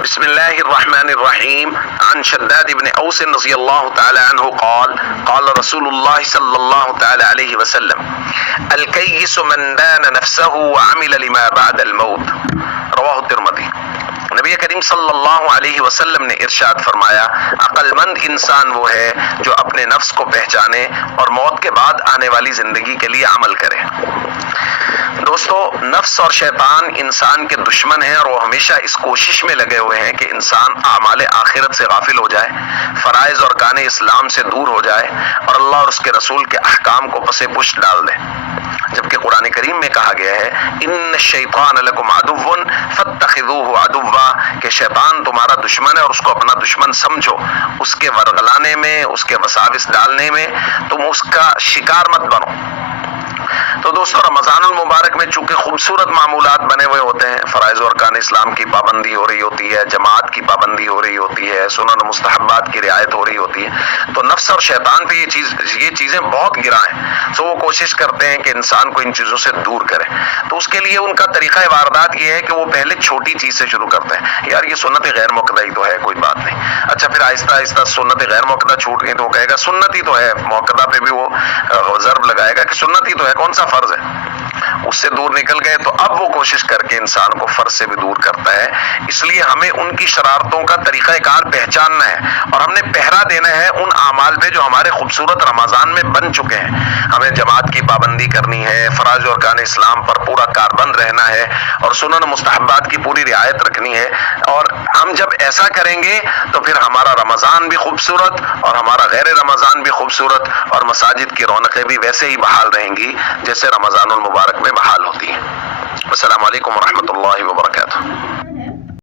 بسم الله الرحمن الرحيم. عن شداد بن أوس رضي الله تعالى عنه قال قال رسول الله صلى الله تعالى عليه وسلم الكيس من دان نفسه وعمل لما بعد الموت. رواہ الترمذی. نبی کریم صلی اللہ علیہ وسلم نے ارشاد فرمایا عقل مند انسان وہ ہے جو اپنے نفس کو پہچانے اور موت کے بعد آنے والی زندگی کے لیے عمل کرے۔ دوستو، نفس اور شیطان انسان کے دشمن ہیں اور وہ ہمیشہ اس کوشش میں لگے ہوئے ہیں کہ انسان اعمال آخرت سے غافل ہو جائے، فرائض اور ارکان اسلام سے دور ہو جائے اور اللہ اور اس کے رسول کے احکام کو پس پشت ڈال دے۔ جبکہ قرآن کریم میں کہا گیا ہے ان الشیطان لکم عدو فاتخذوہ عدوا، کہ شیطان تمہارا دشمن ہے اور اس کو اپنا دشمن سمجھو، اس کے ورغلانے میں، اس کے وساوس ڈالنے میں تم اس کا شکار مت بنو۔ تو دوستو، رمضان المبارک میں چونکہ خوبصورت معمولات بنے ہوئے ہوتے ہیں، فرائض و ارکان اسلام کی پابندی ہو رہی ہوتی ہے، جماعت کی پابندی ہو رہی ہوتی ہے، سنن و مستحبات کی رعایت ہو رہی ہوتی ہے، تو نفس اور شیطان پہ یہ چیزیں بہت گراں ہیں، تو وہ کوشش کرتے ہیں کہ انسان کو ان چیزوں سے دور کرے۔ تو اس کے لیے ان کا طریقہ واردات یہ ہے کہ وہ پہلے چھوٹی چیز سے شروع کرتے ہیں، یار یہ سنت غیر مؤکدہ ہی تو ہے، کوئی بات نہیں، اچھا پھر آہستہ آہستہ سنت غیر مؤکدہ چھوٹ گئی تو وہ کہے گا سنت ہی تو ہے، مؤکدہ پہ بھی وہ ضرب لگائے گا کہ سنت ہی تو ہے، کون سا فرض ہے۔ اس سے دور نکل گئے تو اب وہ کوشش کر کے انسان کو فرض سے بھی دور کرتا ہے۔ اس لیے ہمیں ان کی شرارتوں کا طریقہ کار پہچاننا ہے اور ہم نے پہرا دینا ہے ان اعمال پہ جو ہمارے خوبصورت رمضان میں بن چکے ہیں۔ ہمیں جماعت کی پابندی کرنی ہے، فرائض و ارکان اسلام پر پورا کاربند رہنا ہے اور سنن مستحبات کی پوری رعایت رکھنی ہے، اور ہم جب ایسا کریں گے تو پھر ہمارا رمضان بھی خوبصورت اور ہمارا غیر رمضان بھی خوبصورت، اور مساجد کی رونقیں بھی ویسے ہی بحال رہیں گی جیسے رمضان المبارک میں بحال ہوتی ہے۔ السلام علیکم ورحمۃ اللہ وبرکاتہ۔